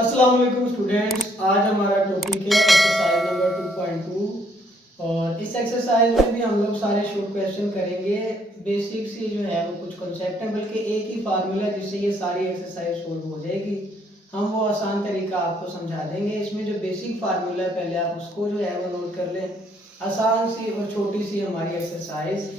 अस्सलाम वालेकुम स्टूडेंट्स। आज हमारा टॉपिक है एक्सरसाइज नंबर 2.2 और इस एक्सरसाइज में भी हम लोग सारे शॉर्ट क्वेश्चन करेंगे। बेसिक से जो है वो कुछ कॉन्सेप्ट है, बल्कि एक ही फार्मूला जिससे ये सारी एक्सरसाइज सॉल्व हो जाएगी। हम वो आसान तरीका आपको समझा देंगे। इसमें जो बेसिक फार्मूला है पहले आप उसको जो है वो नोट कर लें। आसान सी और छोटी सी हमारी एक्सरसाइज।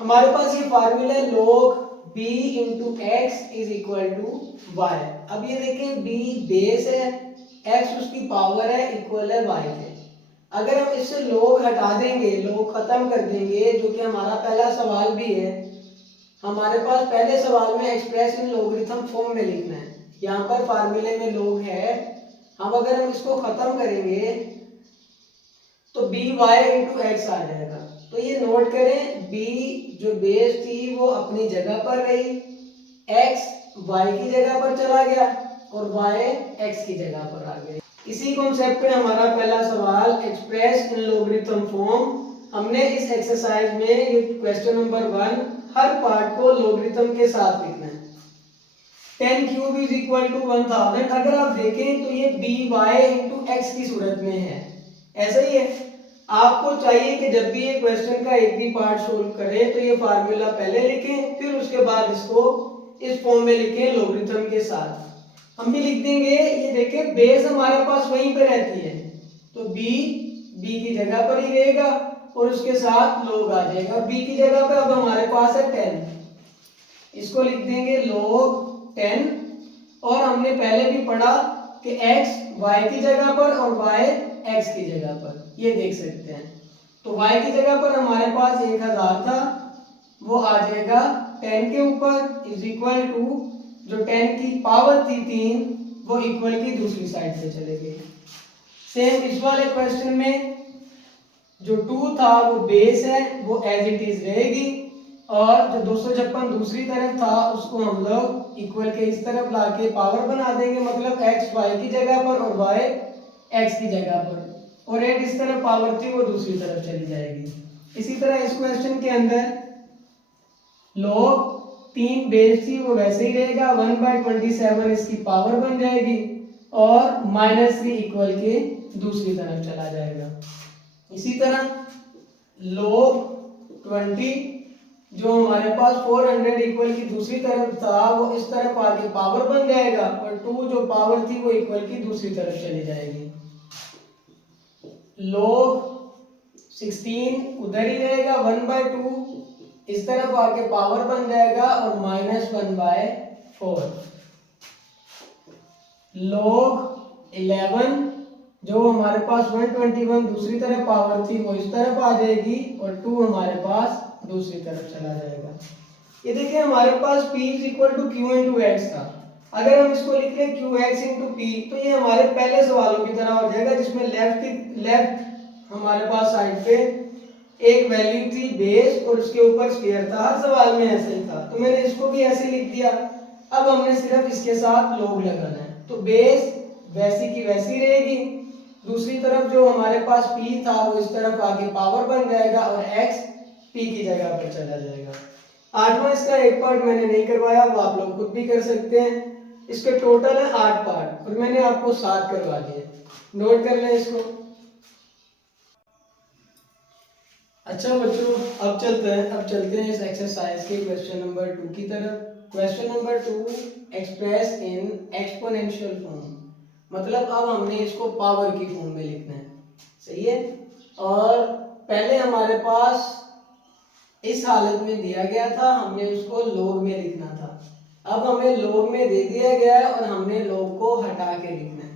हमारे पास ये फार्मूला है log b into x is equal to y. अब ये देखें b बेस है, x उसकी पावर है, इक्वल है y के। अगर हम इससे log हटा देंगे, log खत्म कर देंगे, जो कि हमारा पहला सवाल भी है। हमारे पास पहले सवाल में एक्सप्रेस इन लॉगरिथम फॉर्म में लिखना है। यहाँ पर फार्मूले में log है। अब अगर हम इसको खत्म करेंगे तो बी वाई इंटू एक्स आ जाएगा। तो ये नोट करें, बी जो बेस थी वो अपनी जगह पर रही, एक्स वाई की जगह पर चला गया और वाई एक्स की जगह पर आ गया। इसी कॉन्सेप्ट पे हमारा पहला सवाल एक्सप्रेस इन लॉगरिथम फॉर्म। हमने इस एक्सरसाइज में ये क्वेश्चन नंबर 1 हर पार्ट को लॉगरिथम के साथ लिखना है। 10 क्यूब इज इक्वल टू 1000। अगर आप देखें तो ये बी वाई इंटू एक्स की सूरत में है। ऐसा ही है, आपको चाहिए कि जब भी ये क्वेश्चन का एक भी पार्ट सोल्व करें तो ये फार्मूला पहले लिखें, फिर उसके बाद इसको इस फॉर्म में लिखें लॉगरिथम के साथ। हम भी लिख देंगे, ये देखें बेस हमारे पास वहीं पर रहती है, तो बी की जगह पर ही रहेगा और उसके साथ log आ जाएगा। बी की जगह पे अब हमारे पास है 10, इसको लिख देंगे log 10। और हमने पहले भी पढ़ा कि x y की जगह पर और y x की जगह पर, ये देख सकते हैं। तो y की जगह पर हमारे पास 1000 था, वो आ जाएगा 10 के ऊपर इज इक्वल टू जो 10 की पावर थी 3, वो इक्वल की दूसरी साइड पे चले गए। सेम इस वाले क्वेश्चन में जो 2 था वो बेस है, वो एज इट इज रहेगी, और जो 256 दूसरी तरफ था उसको हम लोग इक्वल के इस तरफ लाके पावर बना देंगे, मतलब x y की जगह पर और y x की जगह पर, और 8 इस तरफ पावर थी वो दूसरी तरफ चली जाएगी। इसी तरह इस क्वेश्चन के अंदर log 3 बेस थी वो वैसे ही रहेगा, 1/27 इसकी पावर बन जाएगी और -3 इक्वल के दूसरी तरफ चला जाएगा। इसी तरह log 20 जो हमारे पास 400 इक्वल की दूसरी तरफ था वो इस तरफ आके पावर बन जाएगा, और 2 जो पावर थी वो इक्वल की दूसरी तरफ चली जाएगी। log 16 उधर ही रहेगा, 1/2 इस तरफ आके पावर बन जाएगा और -1/4। log 11 जो हमारे पास 121 दूसरी तरफ पावर थी वो इस तरफ आ जाएगी और 2 हमारे पास दूसरी तरफ चला जाएगा। ये देखिए हमारे पास p is equal to q into x था। अगर हम इसको लिख लें qx इंटू p तो ये हमारे पहले सवालों की तरह हो जाएगा, जिसमें लेफ्ट हमारे पास साइड पे एक वैल्यू थी बेस और उसके ऊपर स्क्वायर था। हर सवाल में ऐसे ही था, तो मैंने इसको भी ऐसे लिख दिया। अब हमने सिर्फ इसके साथ log लगाना है, तो बेस वैसी की वैसी रहेगी, दूसरी तरफ जो हमारे पास p था वो इस तरफ आगे पावर बन जाएगा और x p की जगह पर चला जाएगा। आठवां इसका एक पार्ट मैंने नहीं करवाया, वो आप लोग खुद भी कर सकते हैं। इसके टोटल है 8 पार्ट और मैंने आपको 7 करवा दिए, नोट कर लें इसको। अच्छा बच्चों, अब चलते हैं इस एक्सरसाइज के क्वेश्चन नंबर 2 की तरफ। Question number 2 express in exponential form, मतलब अब हमने इसको पावर की फॉर्म में लिखना है। सही है, और पहले हमारे पास इस हालत में दिया गया था, हमने उसको log में लिखना था। अब हमें log में दे दिया गया है और हमने log को हटा के लिखना है।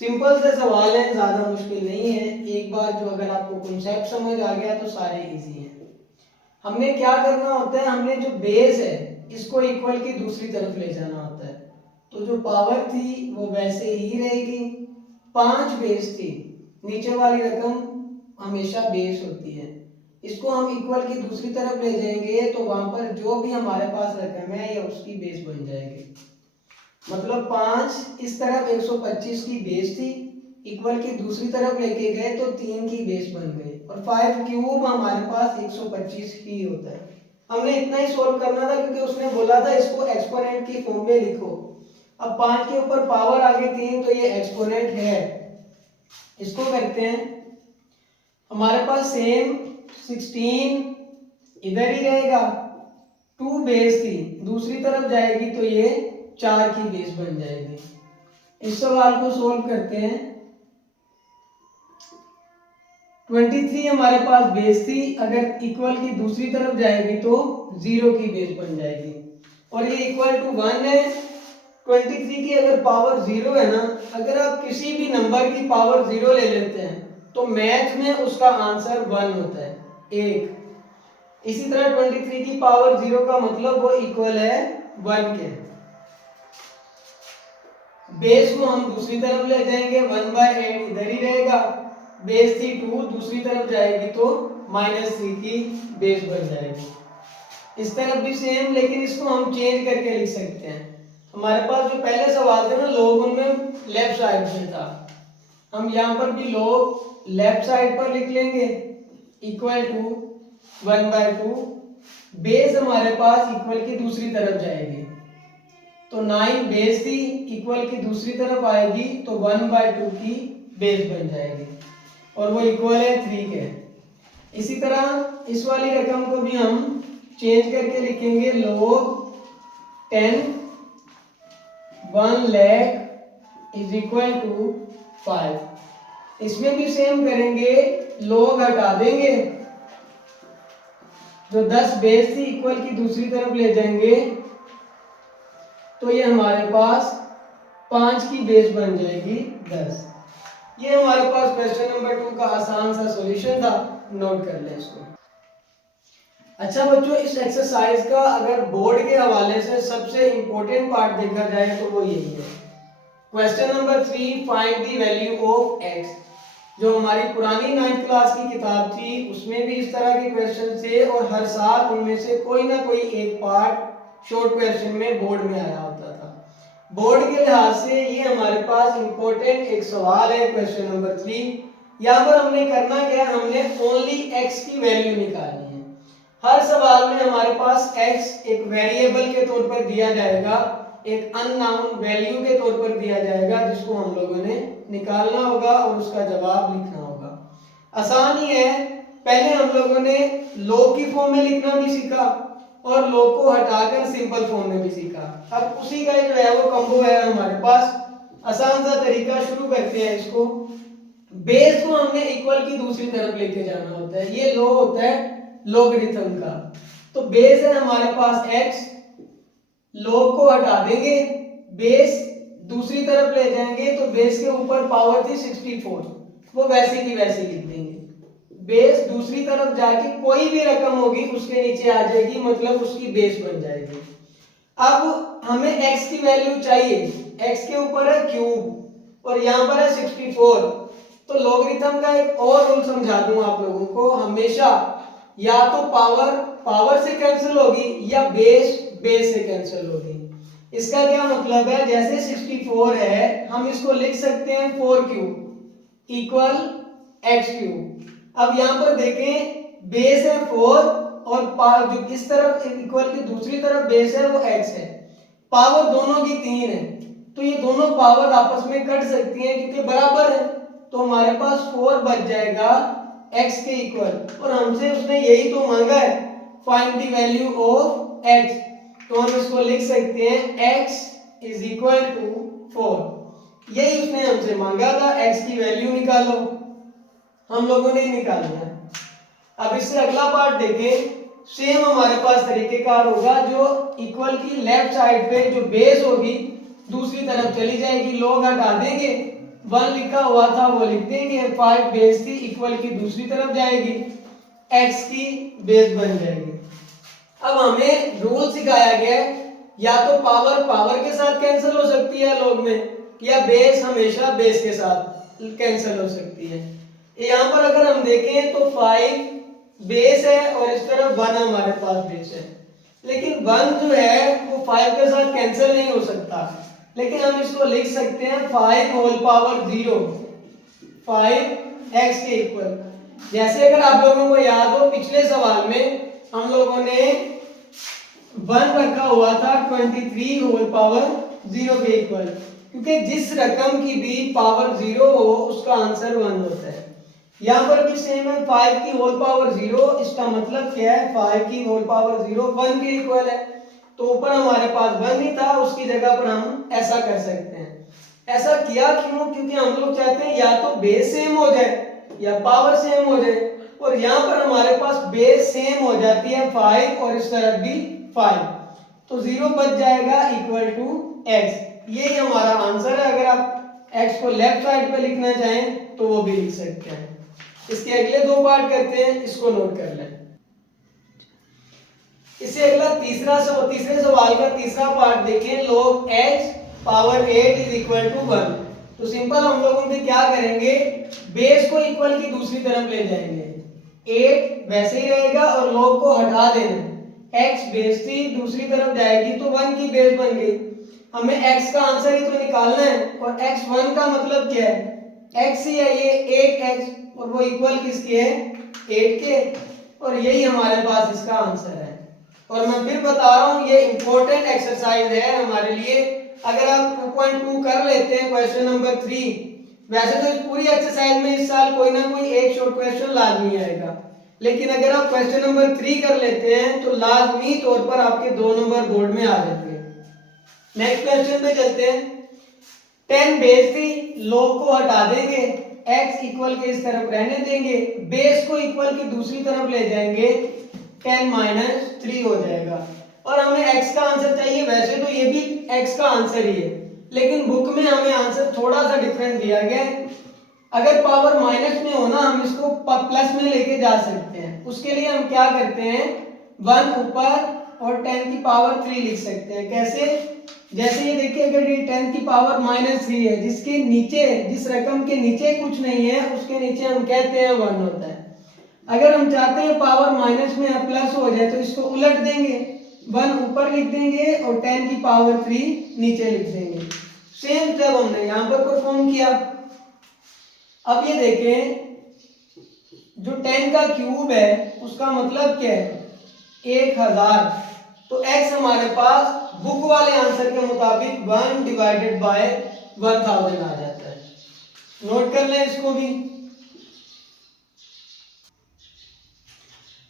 सिंपल से सवाल है, ज्यादा मुश्किल नहीं है। एक बार जो अगर आपको कॉन्सेप्ट समझ आ गया तो सारे इजी हैं। हमने क्या करना होता है, हमने जो बेस है इसको इक्वल की दूसरी तरफ ले जाना होता है। तो जो पावर थी वो वैसे ही रहेगी, 5 बेस थी, नीचे वाली रकम हमेशा बेस होती है, इसको हम इक्वल की दूसरी तरफ ले जाएंगे तो वहां पर जो भी हमारे पास रकम है ये उसकी बेस बन जाएगी। मतलब 5 इस तरफ 125 की बेस थी, इक्वल की दूसरी तरफ लेके गए तो 3 की बेस बन गई, और 5 क्यूब हमारे पास 125 ही होता है। हमने इतना ही सोल्व करना था क्योंकि उसने बोला था इसको एक्सपोनेंट की फॉर्म में लिखो। अब 5 के ऊपर पावर आगे 3 तो ये एक्सपोनेंट है। इसको करते हैं, हमारे पास सेम 16 इधर ही रहेगा, 2 बेस थी दूसरी तरफ जाएगी तो ये 4 की बेस बन जाएगी। इस सवाल को सोल्व करते हैं। 23 हमारे पास बेस थी, अगर इक्वल की दूसरी तरफ जाएगी तो 0 की बेस बन जाएगी और ये इक्वल टू 1 है। 23 की अगर पावर 0 है ना, अगर आप किसी भी नंबर की पावर 0 ले लेते हैं तो मैथ में उसका आंसर 1 होता है, 1। इसी तरह 23 की पावर 0 का मतलब वो इक्वल है 1 के। बेस को हम दूसरी तरफ ले जाएंगे, 1/8 इधर ही रहेगा, बेस थी 2 दूसरी तरफ जाएगी तो -3 की बेस बन जाएगी। इस तरफ भी सेम, लेकिन इसको हम चेंज करके लिख सकते हैं। हमारे पास जो पहले सवाल थे ना log, उनमें लेफ्ट साइड में था, हम यहाँ पर भी log लेफ्ट साइड पर लिख लेंगे इक्वल टू 1/2। बेस हमारे पास इक्वल की दूसरी तरफ जाएगी तो 9 बेस थी, इक्वल की दूसरी तरफ आएगी तो 1/2 की बेस बन जाएगी और वो इक्वल है 3 के। इसी तरह इस वाली रकम को भी हम चेंज करके लिखेंगे log 10 1 lakh is equal to 5। इसमें भी सेम करेंगे, log हटा देंगे, जो 10 बेस थी इक्वल की दूसरी तरफ ले जाएंगे तो ये हमारे पास 5 की बेस बन जाएगी 10। ये हमारे पास क्वेश्चन नंबर 2 का आसान सा सॉल्यूशन था, नोट कर लें इसको। अच्छा बच्चों, इस एक्सरसाइज का अगर बोर्ड के हवाले से सबसे इंपॉर्टेंट पार्ट देखा जाए तो वो यही है। Question number 3, find the value of x। जो हमारी पुरानी 9th क्लास की किताब थी उसमें भी इस तरह के क्वेश्चन थे और हर साल उनमें से कोई ना कोई एक पार्ट शॉर्ट क्वेश्चन में बोर्ड में आया होता था। बोर्ड के लिहाज से ये हमारे पास इंपॉर्टेंट एक सवाल है, क्वेश्चन नंबर 3। यहाँ पर हमने करना क्या है, हमने ओनली x की वैल्यू निकालनी है। हर सवाल में हमारे पास x एक वेरिएबल के तौर पर दिया जाएगा, एक अननोन वैल्यू के तौर पर दिया जाएगा, जिसको हम लोगों ने निकालना होगा और उसका जवाब लिखना होगा। आसान ही है। पहले हम लोगों ने log की फॉर्म में लिखना भी सीखा और log को हटाकर सिंपल फॉर्म में भी सीखा। अब उसी का जो है वो कॉम्बो है हमारे पास। आसान सा तरीका, शुरू करते हैं इसको। बेस को हमने इक्वल की दूसरी तरफ लेके जाना होता है, ये लो होता है लोगरिथम का। तो बेस है हमारे पास x, log को हटा देंगे, बेस दूसरी तरफ ले जाएंगे तो बेस के ऊपर पावर थी 64, वो वैसे की वैसे लिख देंगे। बेस दूसरी तरफ जाके कोई भी रकम होगी उसके नीचे आ जाएगी, मतलब उसकी बेस बन जाएगी। अब हमें x की वैल्यू चाहिए, x के ऊपर है क्यूब और यहाँ पर है 64। तो लॉगरिथम का एक और रूल समझा दूं आप लोगों को, हमेशा या तो पावर पावर से कैंसिल होगी या बेस बेस से कैंसिल होगी। इसका क्या मतलब है, जैसे 64 है हम इसको लिख सकते हैं 4 क्यूब इक्वल x क्यूब। अब यहाँ पर देखें बेस है 4 और जो इस तरफ इक्वल की दूसरी तरफ बेस है वो x है, पावर दोनों की 3 है, तो ये दोनों पावर आपस में कट सकती हैं क्योंकि बराबर है। तो हमारे पास 4 बच जाएगा x के इक्वल, और हमसे उसने यही तो मांगा है, find the value of x। तो हम इसको लिख सकते हैं x इज इक्वल टू 4। यही उसने हमसे मांगा था, x की वैल्यू निकालो, हम लोगों ने निकाल लिया। अब इससे अगला पार्ट देखें, सेम हमारे पास तरीकेकार होगा, जो इक्वल की लेफ्ट साइड पे जो बेस होगी दूसरी तरफ चली जाएगी, log हटा देंगे, 1 लिखा हुआ था वो लिख देंगे, 5 बेस थी इक्वल की दूसरी तरफ जाएगी, x की बेस बन जाएगी। अब हमें रूल सिखाया गया है, या तो पावर पावर के साथ कैंसिल हो सकती है log में, या बेस हमेशा बेस के साथ कैंसिल हो सकती है। यहाँ पर अगर हम देखें तो 5 बेस है और इस तरफ 1 हमारे पास बेस है, लेकिन 1 जो है वो 5 के साथ कैंसिल नहीं हो सकता, लेकिन हम इसको लिख सकते हैं 5 होल पावर 0, 5x के इक्वल। जैसे अगर आप लोगों को याद हो पिछले सवाल में हम लोगों ने 1 रखा हुआ था 23 होल पावर जीरो के इक्वल, क्योंकि जिस रकम की भी पावर जीरो हो उसका आंसर 1 होता है। यहाँ पर भी सेम है, 5 की होल पावर जीरो, इसका मतलब क्या है 5 की होल पावर जीरो 1 के इक्वल है। तो ऊपर हमारे पास 1 नहीं था, उसकी जगह पर हम ऐसा कर सकते हैं। ऐसा किया क्यों? क्योंकि हम लोग चाहते हैं या तो बेस सेम हो जाए या पावर सेम हो जाए, और यहाँ पर हमारे पास बेस सेम हो जाती है 5 और इस तरफ भी 5, तो 0 बच जाएगा इक्वल टू x। यही हमारा आंसर है। अगर आप x को लेफ्ट साइड पे लिखना चाहें तो वो भी लिख सकते हैं। इसके अगले दो पार्ट करते हैं, इसको नोट कर लें। इससे अगला तीसरे सवाल का तीसरा पार्ट देखें, log x power 8 is equal to 1। तो सिंपल हम लोग उनसे क्या करेंगे, बेस को इक्वल की दूसरी तरफ ले जाएंगे, 8 वैसे ही रहेगा और log को हटा देना, x बेस थी दूसरी तरफ जाएगी तो 1 की बेस बन गई। हमें x का आंसर ही तो निकालना है, और x 1 का मतलब क्या है, x ही है ये 8x, और वो इक्वल किसके है 8 के, और यही हमारे पास इसका आंसर है। और मैं फिर बता रहा हूं ये इंपॉर्टेंट एक्सरसाइज है हमारे लिए। अगर आप 2.2 कर लेते हैं क्वेश्चन नंबर 3, वैसे तो इस पूरी एक्सरसाइज में इस साल कोई ना कोई एक शॉर्ट क्वेश्चन लाजमी आएगा, लेकिन अगर आप क्वेश्चन नंबर 3 कर लेते हैं तो लाजमी तौर पर आपके 2 नंबर बोर्ड में आ जाते हैं। नेक्स्ट क्वेश्चन पे चलते हैं। 10 बेस थी, log को हटा देंगे, x इक्वल के इस तरफ रहने देंगे, बेस को इक्वल की दूसरी तरफ ले जाएंगे, 10 माइनस 3 हो जाएगा। और हमें x का आंसर चाहिए, वैसे तो ये भी x का आंसर ही है, लेकिन बुक में हमें आंसर थोड़ा सा डिफरेंट दिया गया है। अगर पावर माइनस में हो ना, हम इसको प्लस में लेके जा सकते हैं। उसके लिए हम क्या करते हैं, 1 ऊपर और 10 की पावर 3 लिख सकते हैं। कैसे? जैसे ये देखिए, अगर ये 10 की पावर -3 है, जिसके नीचे, जिस रकम के नीचे कुछ नहीं है उसके नीचे हम कहते हैं 1 होता है। अगर हम चाहते हैं पावर माइनस में या प्लस हो जाए तो इसको उलट देंगे, 1 ऊपर लिख देंगे और 10 की पावर 3 नीचे लिख देंगे। सेम स्टेप हमने यहाँ पर परफॉर्म किया। अब ये देखें, जो 10 का क्यूब है उसका मतलब क्या है, 1000। तो x हमारे पास बुक वाले आंसर के मुताबिक 1 डिवाइडेड बाय 1000 आ जाता है। नोट कर लें इसको भी।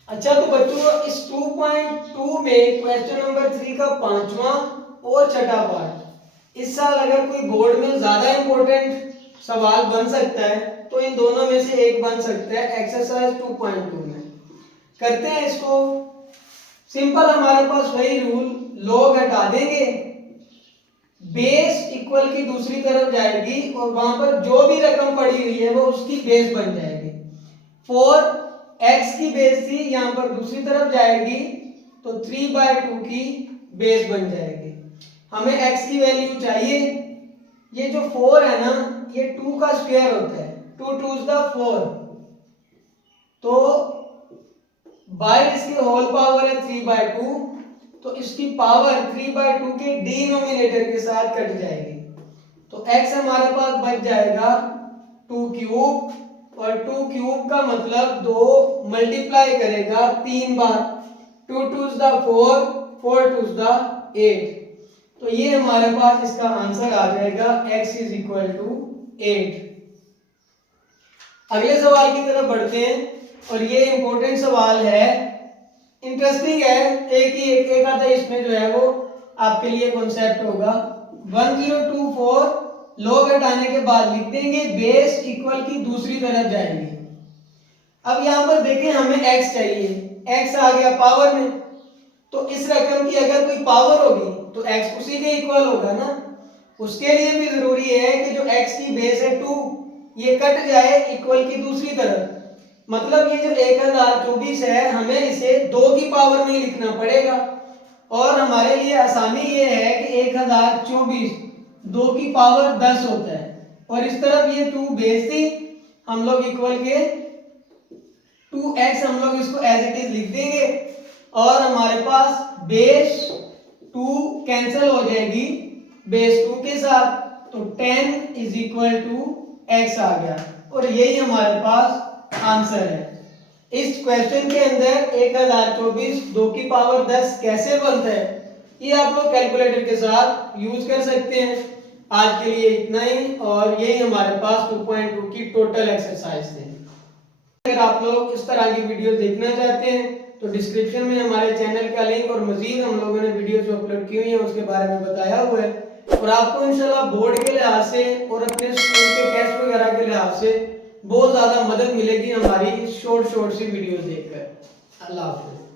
अच्छा, तो बच्चों इस 2.2 में क्वेश्चन नंबर 3 का 5वां और छठा पार्ट, इस साल अगर कोई बोर्ड में ज्यादा इंपॉर्टेंट सवाल बन सकता है तो इन दोनों में से एक बन सकता है एक्सरसाइज 2.2 में। करते हैं इसको। सिंपल हमारे पास वही रूल, log हटा देंगे, बेस इक्वल की दूसरी तरफ जाएगी और वहां पर जो भी रकम पड़ी हुई है वो उसकी बेस बन जाएगी। 4 x की बेस थी, यहां पर दूसरी तरफ जाएगी तो 3/2 की बेस बन जाएगी। हमें x की वैल्यू चाहिए, ये जो 4 है ना, ये 2 का स्क्वायर होता है, 2 2s द 4, तो बाय इसकी होल पावर है 3/2, तो इसकी पावर 3/2 के डिनोमिनेटर के साथ कट जाएगी। तो x हमारे पास बच जाएगा 2 क्यूब, और 2 क्यूब का मतलब 2 मल्टीप्लाई करेगा 3 बार, 2 2s द 4, 4 2s द 8। तो ये हमारे पास इसका आंसर आ जाएगा x इज इक्वल टू 8। अगले सवाल की तरफ बढ़ते हैं, और ये इंपॉर्टेंट सवाल है, इंटरेस्टिंग है। एक आधा इसमें जो है वो आपके लिए कॉन्सेप्ट होगा। 1024 log हटाने के बाद लिख देंगे, बेस इक्वल की दूसरी तरफ जाएंगे। अब यहां पर देखें, हमें x चाहिए, x आ गया पावर में, तो इस रकम की अगर कोई पावर होगी तो x उसी के इक्वल होगा ना। उसके लिए भी जरूरी है कि जो x की बेस है 2, ये कट जाए इक्वल की दूसरी तरफ। मतलब ये जो 1024 है, हमें इसे 2 की पावर में ही लिखना पड़ेगा, और हमारे लिए आसानी ये है कि 1024 2 की पावर 10 होता है, और इस तरफ ये 2 बेस थी, हम लोग इक्वल के 2x हम लोग इसको एज इट इज लिख देंगे, और हमारे पास बेस 2 कैंसिल हो जाएगी बेस 2 के साथ, तो 10 इज इक्वल टू x आ गया, और यही हमारे पास आंसर है। इस क्वेश्चन के अंदर 1024 2 की पावर 10 कैसे बनता है ये आप लोग कैलकुलेटर के साथ यूज कर सकते हैं। आज के लिए इतना ही, और यही हमारे पास 2.2 की टोटल एक्सरसाइज थे। अगर आप लोग इस तरह की वीडियो देखना चाहते हैं तो डिस्क्रिप्शन में हमारे चैनल का लिंक और मजीद हम लोगों ने वीडियो जो अपलोड की हुई है उसके बारे में बताया हुआ है। और आपको इंशाल्लाह बोर्ड के लिहाज से और अपने स्कूल के टेस्ट वगैरह के लिहाज से बहुत ज़्यादा मदद मिलेगी हमारी शॉर्ट सी वीडियोस देखकर। अल्लाह हाफिज़।